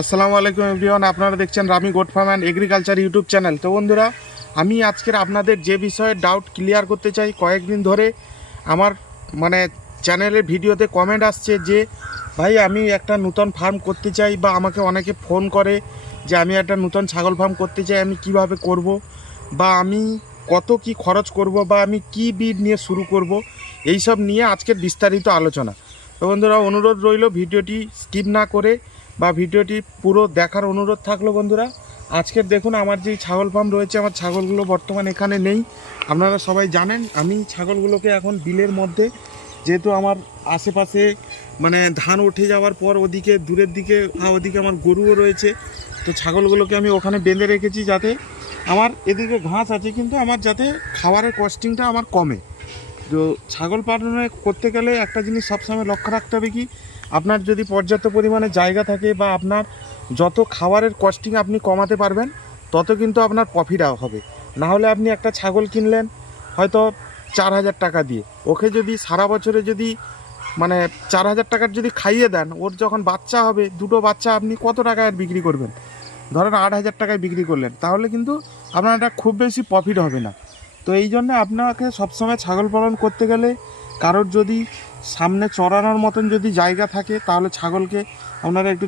আসসালামু আলাইকুম এভরিওয়ান, আপনারা দেখছেন Rami goat farm and agriculture YouTube channel. তো বন্ধুরা, আমি আজকের আপনাদের যে বিষয়ে ডাউট ক্লিয়ার করতে চাই, কয়েকদিন ধরে আমার চ্যানেলের ভিডিওতে কমেন্ট আসছে যে ভাই আমি একটা নতুন ফার্ম করতে চাই, বা আমাকে অনেকে ফোন করে যে আমি একটা নতুন ছাগল ফার্ম করতে চাই, আমি কিভাবে করব, বা আমি কত কি খরচ করব, বা আমি কি বিড নিয়ে শুরু করব, এইসব নিয়ে আজকের বিস্তারিত আলোচনা। তো বন্ধুরা, অনুরোধ রইল ভিডিওটি স্কিপ না করে বা ভিডিওটি পুরো দেখার অনুরোধ থাকলো। বন্ধুরা, আজকের দেখুন আমার যেই ছাগল ফার্ম রয়েছে, আমার ছাগলগুলো বর্তমানে এখানে নেই। আপনারা সবাই জানেন আমি ছাগলগুলোকে এখন বিলের মধ্যে, যেহেতু আমার আশেপাশে ধান উঠে যাওয়ার পর ওদিকে দূরের দিকে ওদিকে আমার গরুও রয়েছে, তো ছাগলগুলোকে আমি ওখানে বেঁধে রেখেছি যাতে আমার এদিকে ঘাস আছে কিন্তু আমার যাতে খাবারের কস্টিংটা আমার কমে। তো ছাগল পালনে করতে গেলে একটা জিনিস সবসময় লক্ষ্য রাখতে হবে কি, আপনার যদি পর্যাপ্ত পরিমাণে জায়গা থাকে বা আপনার যত খাবারের কস্টিং আপনি কমাতে পারবেন তত কিন্তু আপনার প্রফিট হবে। না হলে আপনি একটা ছাগল কিনলেন হয়তো 4,000 টাকা দিয়ে, ওকে যদি সারা বছরে যদি 4,000 টাকার যদি খাইয়ে দেন, ওর যখন বাচ্চা হবে, দুটো বাচ্চা আপনি কত টাকায় বিক্রি করবেন? ধরেন 8,000 টাকায় বিক্রি করলেন, তাহলে কিন্তু আপনার একটা খুব বেশি প্রফিট হবে না। তো এই জন্য আপনাকে সবসময় ছাগল পালন করতে গেলে কারোর যদি সামনে চড়ানোর মতন যদি জায়গা থাকে, তাহলে ছাগলকে আপনারা একটু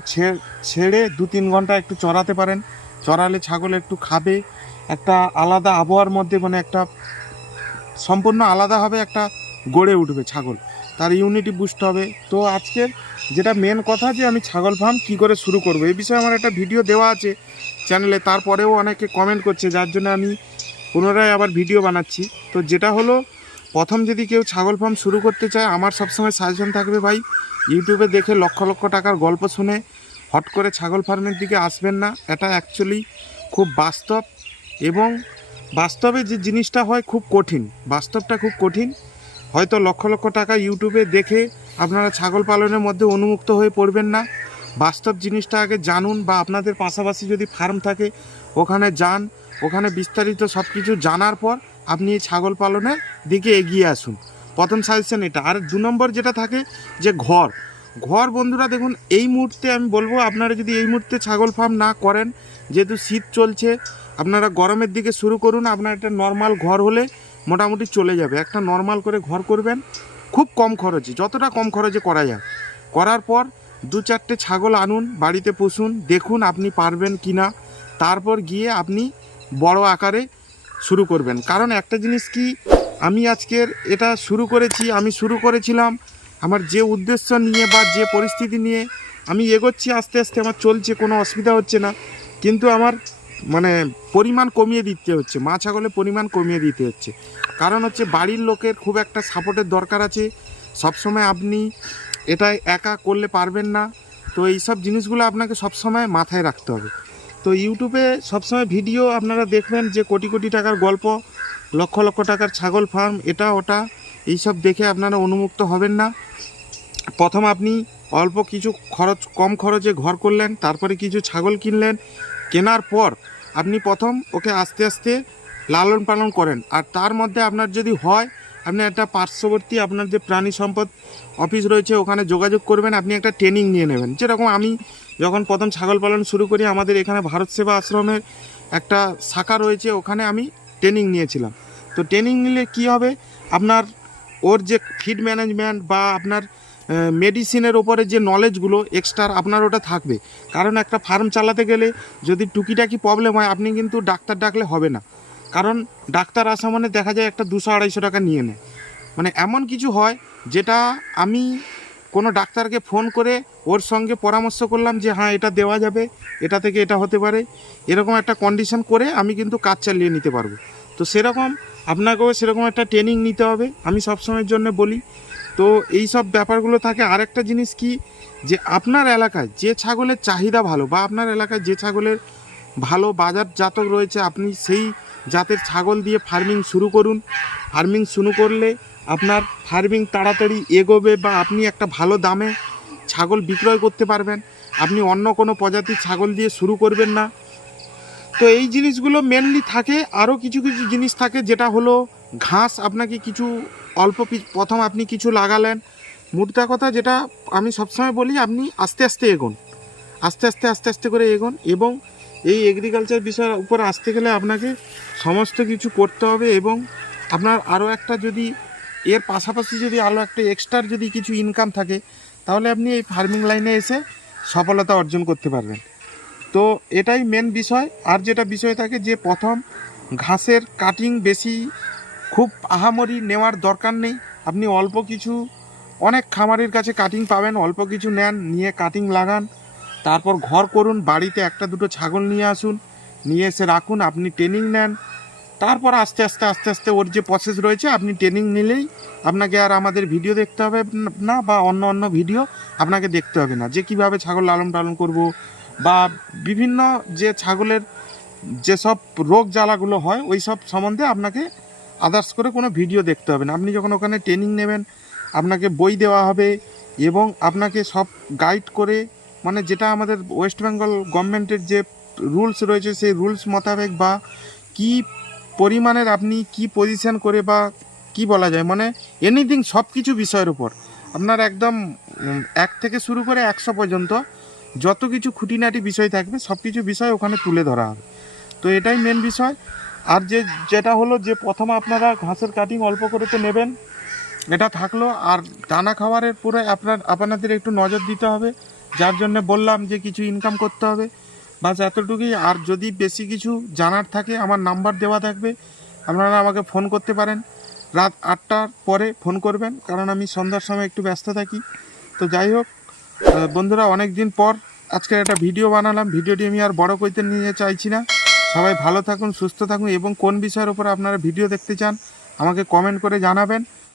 ছেড়ে 2-3 ঘন্টা একটু চড়াতে পারেন। চড়ালে ছাগল একটু খাবে, একটা আলাদা আবহাওয়ার মধ্যে একটা সম্পূর্ণ আলাদাভাবে একটা গড়ে উঠবে ছাগল, তার ইউনিটি বুস্ট হবে। তো আজকের যেটা মেন কথা, যে আমি ছাগল ফার্ম কী করে শুরু করব, এই বিষয়ে আমার একটা ভিডিও দেওয়া আছে চ্যানেলে, তারপরেও অনেকে কমেন্ট করছে, যার জন্য আমি পুনরায় আবার ভিডিও বানাচ্ছি। তো যেটা হলো, প্রথম যদি কেউ ছাগল ফার্ম শুরু করতে চায়, আমার সবসময় সাজেশন থাকবে ভাই, ইউটিউবে দেখে লক্ষ লক্ষ টাকার গল্প শুনে হট করে ছাগল ফার্মের দিকে আসবেন না। এটা অ্যাকচুয়ালি খুব বাস্তব, এবং বাস্তবে যে জিনিসটা হয় খুব কঠিন, বাস্তবটা খুব কঠিন। হয়তো লক্ষ লক্ষ টাকা ইউটিউবে দেখে আপনারা ছাগল পালনের মধ্যে অনুমুক্ত হয়ে পড়বেন না। বাস্তব জিনিসটা আগে জানুন, বা আপনাদের পাশাপাশি যদি ফার্ম থাকে ওখানে যান, ওখানে বিস্তারিত সব কিছু জানার পর আপনি এই ছাগল পালনের দিকে এগিয়ে আসুন। প্রথম সাজেশন এটা। আর 2 নম্বর যেটা থাকে, যে ঘর। বন্ধুরা দেখুন, এই মুহূর্তে আমি বলবো, আপনারা যদি এই মুহূর্তে ছাগল ফার্ম না করেন, যেহেতু শীত চলছে, আপনারা গরমের দিকে শুরু করুন। আপনার একটা নর্মাল ঘর হলে মোটামুটি চলে যাবে। একটা নর্মাল করে ঘর করবেন, খুব কম খরচে, যতটা কম খরচে করা যায়। করার পর 2-4টে ছাগল আনুন, বাড়িতে পুষুন, দেখুন আপনি পারবেন কি না। তারপর গিয়ে আপনি বড় আকারে শুরু করবেন। কারণ একটা জিনিস কি, আমি আজকের এটা শুরু করেছিলাম আমার যে উদ্দেশ্য নিয়ে বা যে পরিস্থিতি নিয়ে আমি এগোচ্ছি, আস্তে আস্তে আমার চলছে, কোনো অসুবিধা হচ্ছে না। কিন্তু আমার পরিমাণ কমিয়ে দিতে হচ্ছে, মা ছাগলের পরিমাণ কমিয়ে দিতে হচ্ছে। কারণ হচ্ছে বাড়ির লোকের খুব একটা সাপোর্টের দরকার আছে। সবসময় আপনি এটা একা করলে পারবেন না। তো এইসব জিনিসগুলো আপনাকে সবসময় মাথায় রাখতে হবে। তো ইউটিউবে সবসময় ভিডিও আপনারা দেখবেন যে কোটি কোটি টাকার গল্প, লক্ষ লক্ষ টাকার ছাগল ফার্ম, এটা ওটা, এইসব দেখে আপনারা অনুমুক্ত হবেন না। প্রথম আপনি অল্প কিছু কম খরচে ঘর করলেন, তারপরে কিছু ছাগল কিনলেন। কেনার পর আপনি প্রথম ওকে আস্তে আস্তে লালন পালন করেন। আর তার মধ্যে আপনার যদি হয়, আপনি একটা পার্শ্ববর্তী আপনার যে প্রাণী সম্পদ অফিস রয়েছে ওখানে যোগাযোগ করবেন, আপনি একটা ট্রেনিং নিয়ে নেবেন। যেরকম আমি যখন প্রথম ছাগল পালন শুরু করি, আমাদের এখানে ভারত সেবা আশ্রমের একটা শাখা রয়েছে, ওখানে আমি ট্রেনিং নিয়েছিলাম। তো ট্রেনিং নিলে কি হবে, আপনার ওর যে ফিড ম্যানেজমেন্ট বা আপনার মেডিসিনের ওপরে যে নলেজগুলো এক্সট্রা আপনার ওটা থাকবে। কারণ একটা ফার্ম চালাতে গেলে যদি টুকিটাকি প্রবলেম হয়, আপনি কিন্তু ডাক্তার ডাকলে হবে না। কারণ ডাক্তার আসা মানে দেখা যায় একটা 200-250 টাকা নিয়ে নেয়। এমন কিছু হয় যেটা আমি কোনো ডাক্তারকে ফোন করে ওর সঙ্গে পরামর্শ করলাম যে হ্যাঁ এটা দেওয়া যাবে, এটা থেকে এটা হতে পারে, এরকম একটা কন্ডিশন করে আমি কিন্তু কাজ চালিয়ে নিতে পারবো। তো সেরকম আপনাকেও সেরকম একটা ট্রেনিং নিতে হবে, আমি সবসময়ের জন্য বলি। তো এই সব ব্যাপারগুলো থাকে। আরেকটা জিনিস কি, যে আপনার এলাকায় যে ছাগলের চাহিদা ভালো, বা আপনার এলাকায় যে ছাগলের ভালো বাজার জাতক রয়েছে, আপনি সেই জাতের ছাগল দিয়ে ফার্মিং শুরু করুন। ফার্মিং শুরু করলে আপনার ফার্মিং তাড়াতাড়ি এগোবে, বা আপনি একটা ভালো দামে ছাগল বিক্রয় করতে পারবেন। আপনি অন্য কোনো প্রজাতির ছাগল দিয়ে শুরু করবেন না। তো এই জিনিসগুলো মেনলি থাকে। আরও কিছু কিছু জিনিস থাকে, যেটা হলো ঘাস। আপনাকে কিছু প্রথম আপনি কিছু লাগালেন। মোদ্দা কথা যেটা আমি সবসময় বলি, আপনি আস্তে আস্তে এগোন। আস্তে আস্তে আস্তে আস্তে করে এগোন। এবং এই এগ্রিকালচার বিষয়ের উপর আসতে গেলে আপনাকে সমস্ত কিছু করতে হবে, এবং আপনার আরও একটা যদি এর পাশাপাশি যদি আরও একটা এক্সট্রা যদি কিছু ইনকাম থাকে, তাহলে আপনি এই ফার্মিং লাইনে এসে সফলতা অর্জন করতে পারবেন। তো এটাই মেন বিষয়। আর যেটা বিষয় থাকে যে প্রথম ঘাসের কাটিং বেশি খুব আহামরি নেওয়ার দরকার নেই। আপনি অল্প কিছু, অনেক খামারের কাছে কাটিং পাবেন, অল্প কিছু নেন, নিয়ে কাটিং লাগান, তারপর ঘর করুন, বাড়িতে একটা দুটো ছাগল নিয়ে আসুন, নিয়ে এসে রাখুন, আপনি ট্রেনিং নেন, তারপর আস্তে আস্তে আস্তে আস্তে ওর যে প্রসেস রয়েছে আপনি ট্রেনিং নিলেই আপনাকে আর আমাদের ভিডিও দেখতে হবে না, বা অন্য অন্য ভিডিও আপনাকে দেখতে হবে না, যে কীভাবে ছাগল লালন পালন করব, বা বিভিন্ন যে ছাগলের যেসব রোগ জ্বালাগুলো হয় ওই সব সম্বন্ধে আপনাকে আদার্স করে কোনো ভিডিও দেখতে হবে না। আপনি যখন ওখানে ট্রেনিং নেবেন, আপনাকে বই দেওয়া হবে, এবং আপনাকে সব গাইড করে, মানে যেটা আমাদের ওয়েস্ট বেঙ্গল গভর্নমেন্টের যে রুলস রয়েছে সেই রুলস মোতাবেক, বা কি পরিমাণের আপনি কি পজিশন করে, বা কি বলা যায়, মানে এনিথিং সব কিছু বিষয়ের উপর আপনার একদম 1 থেকে শুরু করে 100 পর্যন্ত যত কিছু খুঁটিনাটি বিষয় থাকবে সব কিছু বিষয় ওখানে তুলে ধরা হবে। তো এটাই মেন বিষয়। আর যেটা হলো যে প্রথমে আপনারা ঘাসের কাটিং অল্প করে তো নেবেন, এটা থাকলো। আর দানা খাবারের পুরো আপনাদের একটু নজর দিতে হবে, যার জন্য বললাম যে কিছু ইনকাম করতে হবে, বাস এতটুকুই। আর যদি বেশি কিছু জানার থাকে আমার নাম্বার দেওয়া থাকবে, আপনারা আমাকে ফোন করতে পারেন। রাত 8টার পরে ফোন করবেন, কারণ আমি সন্ধ্যার সময় একটু ব্যস্ত থাকি। তো যাই হোক বন্ধুরা, অনেক দিন পর আজকে একটা ভিডিও বানালাম, ভিডিওটি আমি আর বড় করতে নিয়ে চাইছি না। সবাই ভালো থাকুন, সুস্থ থাকুন, এবং কোন বিষয়ের উপর আপনারা ভিডিও দেখতে চান আমাকে কমেন্ট করে জানাবেন।